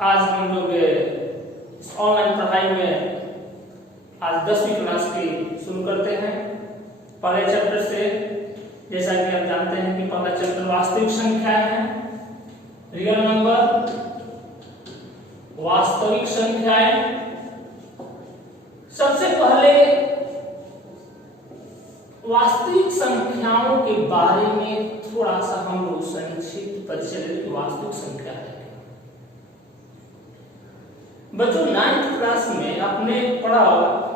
आज हम लोग इस ऑनलाइन पढ़ाई में आज 10वीं क्लास की शुरू करते हैं। पहले चैप्टर से, जैसा कि आप जानते हैं कि पहला चैप्टर वास्तविक संख्याएं है, रियल नंबर, वास्तविक संख्याएं। सबसे पहले वास्तविक संख्याओं के बारे में थोड़ा सा हम लोग संक्षिप्त परिचय लेंगे। वास्तविक संख्या है बच्चों, 9th क्लास में आपने पढ़ा,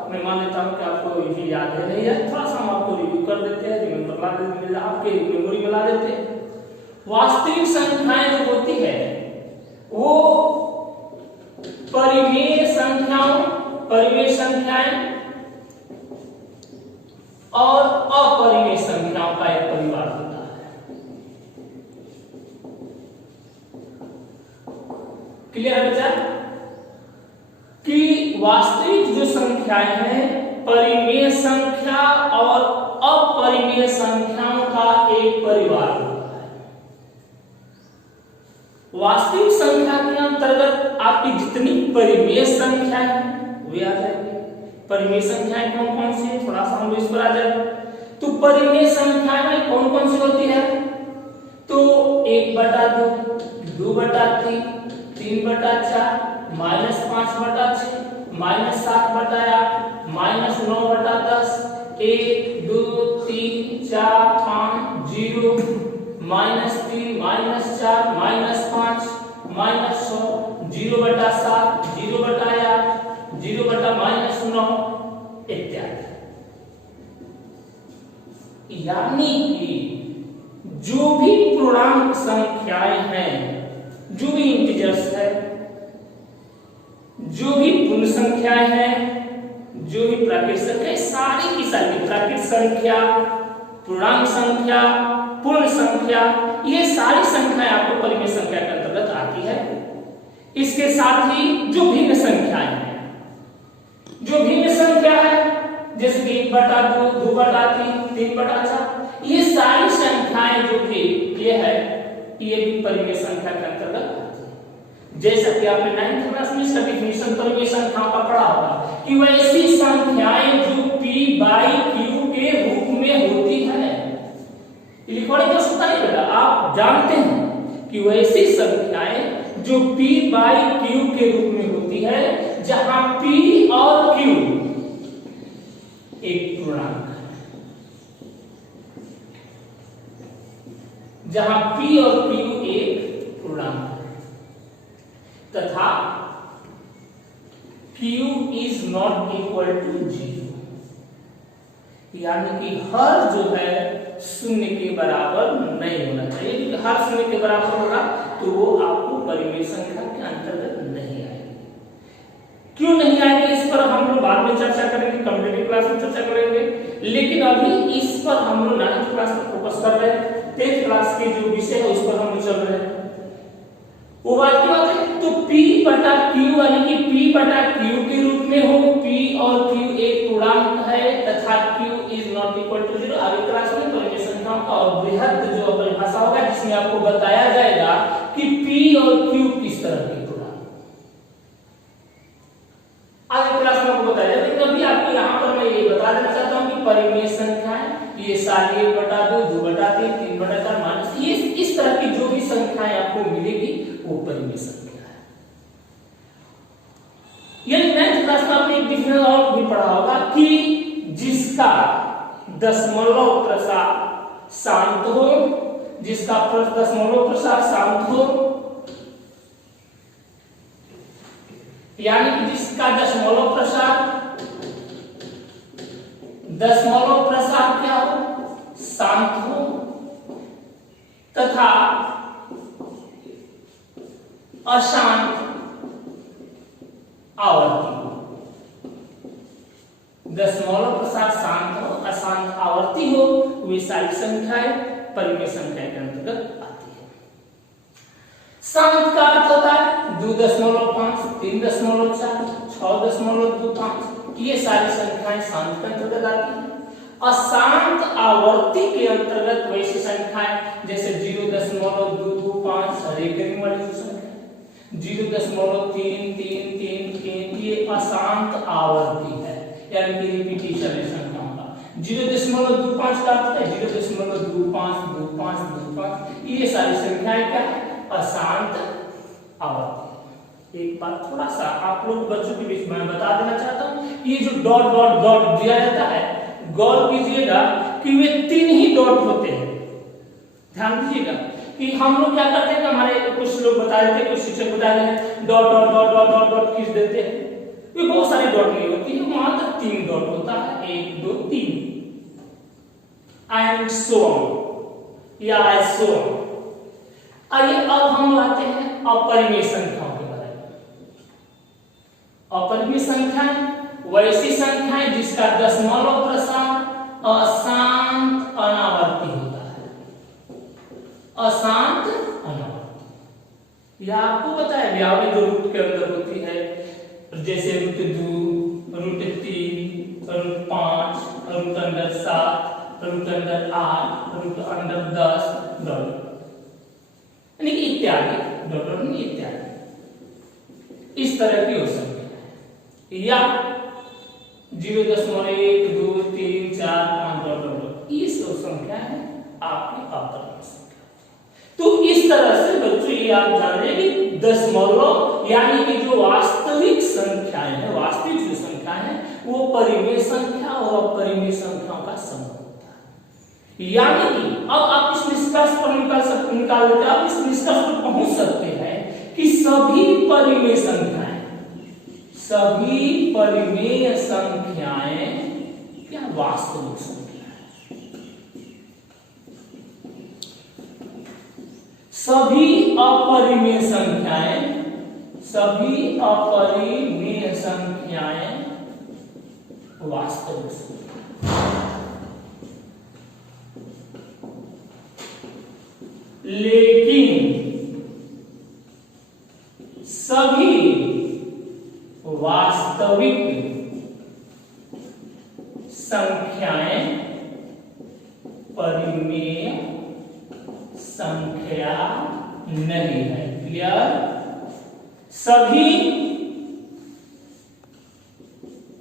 मैं मान लेता हूं कि आपको ये याद है नहीं है, थोड़ा सा हम आपको रिव्यू कर देते हैं, रिमेंबर ला देते हैं, आपके मेमोरी में ला देते हैं। वास्तविक संख्याएं जो होती है वो परिमेय संख्याओं, परिमेय संख्याएं और अपरिमेय संख्याओं का एक परिवार होता है। क्लियर है बच्चा? कि वास्तविक जो संख्याएं हैं परिमेय संख्या और अपरिमेय संख्याओं का एक परिवार होता है। वास्तविक संख्या के अंतर्गत आपकी जितनी परिमेय संख्या है वे आ जाएंगे। परिमेय संख्याएं कौन कौन सी है, थोड़ा सा हम इस पर आ जाए तो परिमेय संख्याएं कौन कौन सी होती है, तो 1/2, 2/3, 3/4, -5/6, -7/8, -9/10, 1, 2, 3, 4, 5, 0, -3, -4, -5, -100, 0/7, 0/8, 0/-9 इत्यादि। यानी कि जो भी पूर्णांक संख्याएं हैं, जो भी इंटीजर्स है, जो भी पूर्ण संख्याएं हैं, जो भी प्राकृत संख्या, सारी की सारी प्राकृत संख्या, पूर्णांक संख्या, पूर्ण संख्या, ये सारी संख्याएं आपको परिमेय संख्या के अंतर्गत आती है। इसके साथ ही जो भिन्न संख्याएं हैं, जो भिन्न संख्या है जैसे कि 1/2, 2/3, 3/4, ये सारी संख्याएं जो कि ये है, ये भी परिमेय संख्या के अंतर्गत आती है। जैसा कि आपने 9th क्लास में इसका डिफिनेशन परिमेय संख्याओं का पढ़ा होगा कि वैसी संख्याएं जो p/q के रूप में होती है। लिखवाने की आवश्यकता नहीं बेटा, आप जानते हैं कि वैसी संख्याएं जो p/q के रूप में होती है, जहां p और q एक पूर्णांक है, जहां p और q एक पूर्णांक है, तथा q is not equal to 0, यानी कि हर जो है शून्य के बराबर नहीं होना चाहिए, क्योंकि हर शून्य के बराबर होगा तो वो आपको परिमेय संख्या के अंतर्गत नहीं आएगी। क्यों नहीं आएगी इस पर हम लोग बाद में चर्चा करेंगे, कॉम्पिटिटिव क्लास में चर्चा करेंगे, लेकिन अभी इस पर हम लोग 9th क्लास में फोकस कर रहे हैं। 10th क्लास के जो विषय है उस पर हम चल रहे हैं। वो बात क्या है, तो p/q यानी कि p/q के रूप में हो, p और q एक पूर्णांक है तथा q is not equal to 0। आगे क्लास में परिमेय संख्याओं का और बृहद जो परिभाषा होगा, जिसमें आपको बताया जाएगा कि p और q किस तरह के पूर्णांक, आगे क्लास में आपको बताया जाएगा। लेकिन अभी आपको यहाँ पर मैं ये बता देना चाहता हूँ कि परिमेय संख्याएं ये सारी 1/2, 2/3, 3/4 माइनस, ये इस तरह की जो भी संख्याएं आपको मिलेगी वो परिमेय संख्या है। यानी 9th क्लास में आपने एक डिफरेंस और भी पढ़ा होगा कि जिसका दशमलव प्रसार शांत हो, जिसका दशमलव प्रसार शांत हो, यानी कि जिसका दशमलव प्रसार क्या हो, शांत हो, तथा अशांत आवर्ती हो। दशमलव प्रसार शांत हो, अशांत आवर्ती हो, वे सारी संख्याएं परिमेय संख्या के अंतर्गत आती है। शांत का अर्थ होता है 2.5, 3.4, 6.25, ये सारी संख्याएं शांत के अंतर्गत आती है। अशांत आवर्ती के अंतर्गत वैसी संख्याएं जैसे 0.225 रेकरिंग वाली जो संख्या 0.3333 ये अशांत आवर्ती है, यानी कि रिपीटिशन है संख्याओं का। 0.25 का अर्थ है 0.252525, ये सारी संख्याएं क्या है? अशांत आवर्ती। एक बात थोड़ा सा आप लोग बच्चों के बीच में बता देना चाहता हूँ, ये जो डॉट डॉट डॉट दिया जाता है, गौर कीजिएगा कि वे 3 ही डॉट होते हैं। ध्यान दीजिएगा कि हम लोग क्या करते हैं, हमारे कुछ लोग बता देते हैं, कुछ शिक्षक बता रहे हैं dot dot dot dot dot dot खींच देते हैं। वे बहुत सारी डॉट नहीं होती है, मात्र 3 डॉट होता है, 1 2 3 एंड सो ऑन या सो ऑन। आइए अब हम आते हैं अपरिमेय संख्याओं के बारे में। अपरिमेय संख्याएं वैसी संख्याएं जिसका दशमलव प्रसार अशांत अनावर्ती होता है। अशांत अनावर्ती, यह आपको बताया व्यावधि जो रूट के अंदर होती है, जैसे √2, √3, √5, √7, √8, √10, यानी इत्यादि, इत्यादि इस तरह की हो सकती है, या 0.1 2 3 4 5 ये सब संख्या है आपकी अपरिमेय संख्या। तो इस तरह से बच्चों ये आप जान रहे हैं कि दशमलव यानी कि जो वास्तविक संख्याएं हैं, वास्तविक जो संख्या है वो परिमेय संख्या और अपरिमेय संख्याओं का समूह होता है। यानी कि अब आप इस निष्कर्ष पर निकाल लेते हैं, आप इस निष्कर्ष पर पहुंच सकते हैं कि सभी परिमेय संख्याएं क्या वास्तविक संख्या है। सभी अपरिमेय संख्याएं वास्तविक संख्या। लेकिन सभी वास्तविक संख्याएं परिमेय संख्या नहीं है। क्लियर? सभी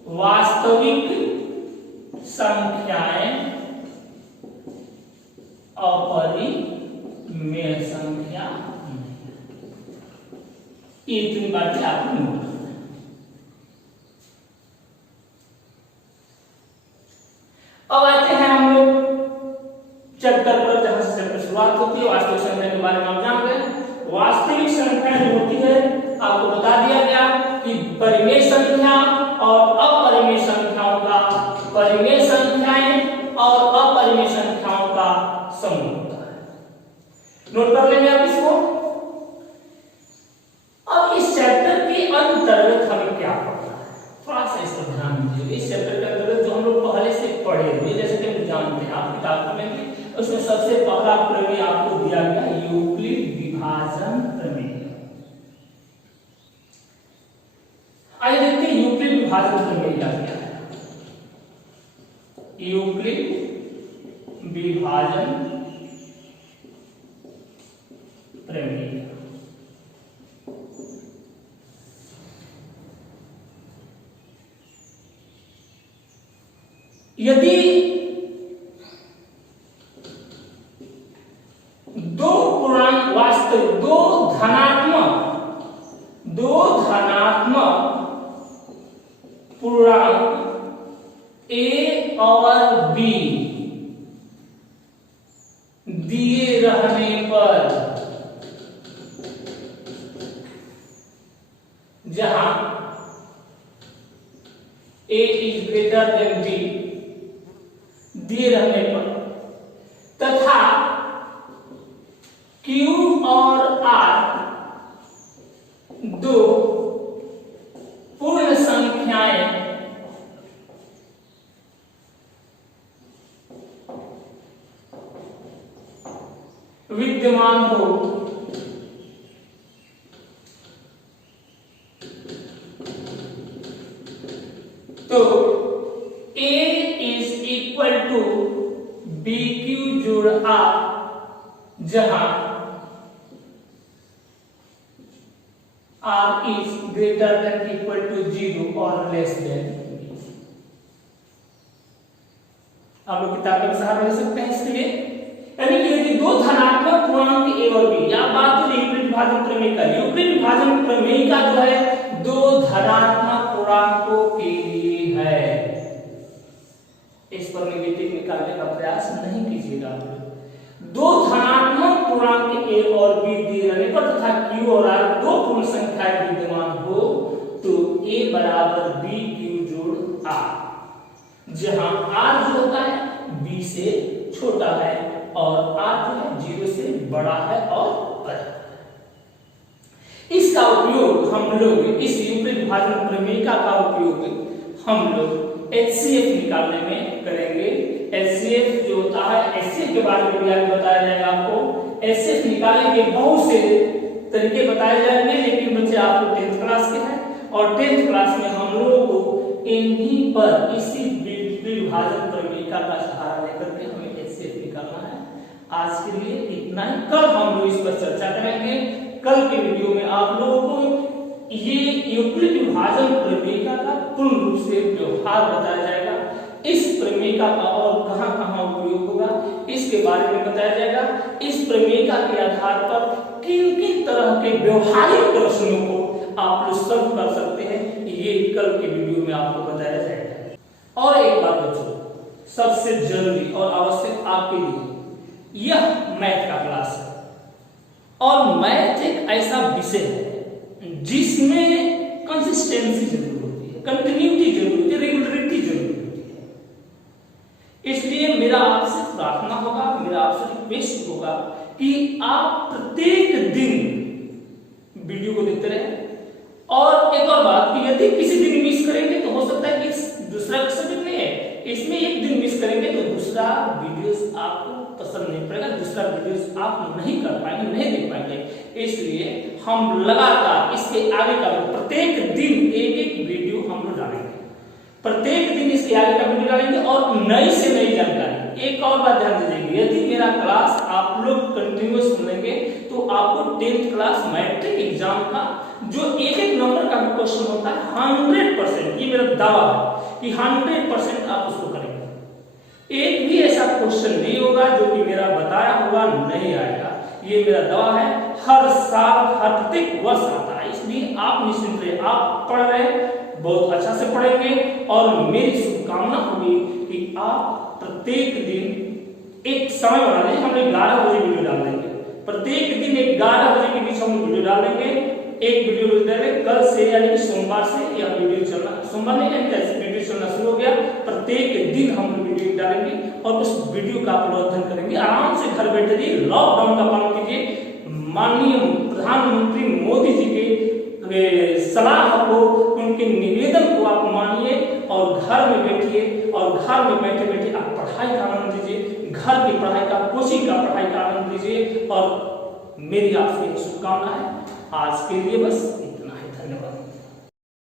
वास्तविक संख्याएं अपरिमेय संख्या नहीं है। ये इतनी बातें आपको नोट करना है। अब आते हैं हम लोग चैप्टर पर, जहां से चैप्टर शुरुआत होती है। वास्तविक संख्या के बारे में आप जान गए। वास्तविक संख्या जो होती है आपको बता दिया गया कि परिमेय संख्या और अपरिमेय संख्याओं का, परिमेय संख्याएं और अपरिमेय संख्याओं का समूह होता है। नोट कर लेंगे आप इसको। अब इस चैप्टर के अंतर्गत हमें क्या पढ़ना है, थोड़ा सा इस पर ध्यान दीजिए। इस चैप्टर के अंतर्गत जो हम लोग पहले से पढ़े हुए, जैसे कि हम जानते हैं, आप किताब में उसमें सबसे पहला प्रमेय आपको दिया गया यूक्लिड विभाजन प्रमेय। आइए देखते हैं यूक्लिड विभाजन प्रमेय क्या है। यूक्लिड विभाजन प्रमेय यदि दो पूर्णांक वास्तविक, दो धनात्मक पूर्णांक A और B दिए रहने पर, जहां A is greater than B दिए रहने पर, तथा Q और R दो पूर्ण संख्याएं विद्यमान हो, तो A is equal to BQ जोड़ R, जहां r is greater than equal to 0 or less than b। आप लोग किताब का सहारा ले सकते हैं इसके लिए। यानी कि यदि दो धनात्मक पूर्णांक a और b, या बात तो यूक्लिड विभाजन प्रमेय का, यूक्लिड विभाजन प्रमेय का जो है दो धनात्मक पूर्णांकों के लिए है। इस पर नेगेटिव निकालने का प्रयास नहीं कीजिएगा आप लोग। दो धनात्मक पूर्णांक a और b दिए रहने पर तथा q और r दो पूर्ण संख्याएं विद्यमान हो तो a बराबर b q जोड़ r, जहां r जो होता है b से छोटा है और r जो है 0 से बड़ा है और बड़ा है। इसका उपयोग हम लोग, इस यूक्लिड विभाजन प्रमेय का उपयोग हम लोग HCF निकालने में करेंगे। HCF जो होता है, HCF के बारे में भी आगे बताया जाएगा आपको। HCF निकालने के बहुत से तरीके बताए जाएंगे, लेकिन बच्चे आप लोग 10th क्लास के हैं और 10th क्लास में हम लोगों को इन्हीं पर, इसी विभाजन प्रमेय का सहारा लेकर के हमें HCF निकालना है। आज के लिए इतना ही, कल हम लोग इस पर चर्चा करेंगे। कल के वीडियो में आप लोगों को ये यूक्लिड विभाजन प्रमेय का पूर्ण रूप से व्यवहार बताया जाएगा। इस प्रमेय का और कहां-कहां उपयोग होगा इसके बारे में बताया जाएगा। इस प्रमेय के आधार पर किन-किन तरह के व्यवहारिक प्रश्नों को आप लोग सॉल्व कर सकते हैं, ये कल के वीडियो में आपको बताया जाएगा। और एक बात बच्चों, सबसे जरूरी और आवश्यक आपके लिए, यह मैथ का क्लास है और मैथ एक ऐसा विषय है जिसमें कंसिस्टेंसी जरूर होती है, कंटिन्यूटी जरूर होती है, रेगुलरिटी जरूर होती है। इसलिए मेरा आपसे प्रार्थना होगा, मेरा आपसे रिक्वेस्ट होगा कि आप प्रत्येक दिन वीडियो को देखते रहें। और एक और बात कि यदि किसी दिन मिस करेंगे तो हो सकता है कि दूसरा सब्जेक्ट नहीं है, इसमें एक दिन मिस करेंगे तो दूसरा वीडियोस आपको पसंद नहीं पड़ेगा, दूसरा वीडियोस आप नहीं कर पाएंगे, नहीं देख पाएंगे। इसलिए हम लगातार इसके आगे का प्रत्येक दिन एक एक वीडियो हम लोग डालेंगे, प्रत्येक दिन इसके आगे का वीडियो डालेंगे और नई से नई जानकारी। एक और बात ध्यान दीजिए, यदि मेरा क्लास आप लोग कंटिन्यूअस सुनेंगे तो आपको 10th क्लास मैट्रिक एग्जाम का जो एक एक नंबर का क्वेश्चन होता है 100%, ये मेरा दावा है कि 100% आप उसको करेंगे। एक भी ऐसा क्वेश्चन नहीं होगा जो कि मेरा बताया हुआ नहीं आएगा, ये मेरा दावा है। हर साल हर प्रत्येक वर्ष आता है, इसलिए आप निश्चिंत रहिए, आप पढ़ रहे हैं, बहुत अच्छा से पढ़ेंगे और मेरी शुभकामना होगी कि आप प्रत्येक दिन एक समय बना लें, हम 11 बजे वीडियो डाल देंगे, प्रत्येक दिन 11 बजे के बीच हम वीडियो डाल देंगे। एक वीडियो रोज डालेंगे, कल से यानी कि सोमवार से यह वीडियो चलना, सोमवार नहीं यानी कैसे वीडियो चलना शुरू हो गया। प्रत्येक दिन हम वीडियो डालेंगे और उस वीडियो का आप अध्ययन करेंगे। आराम से घर बैठे रहिए, लॉकडाउन का पालन कीजिए, माननीय प्रधानमंत्री मोदी जी के सलाह को, उनके निवेदन को आप मानिए और घर में बैठिए और घर में बैठे बैठे आप पढ़ाई का आनंद लीजिए, घर की पढ़ाई का, कोचिंग का पढ़ाई का आनंद लीजिए। और मेरी आपसे शुभकामना है। आज के लिए बस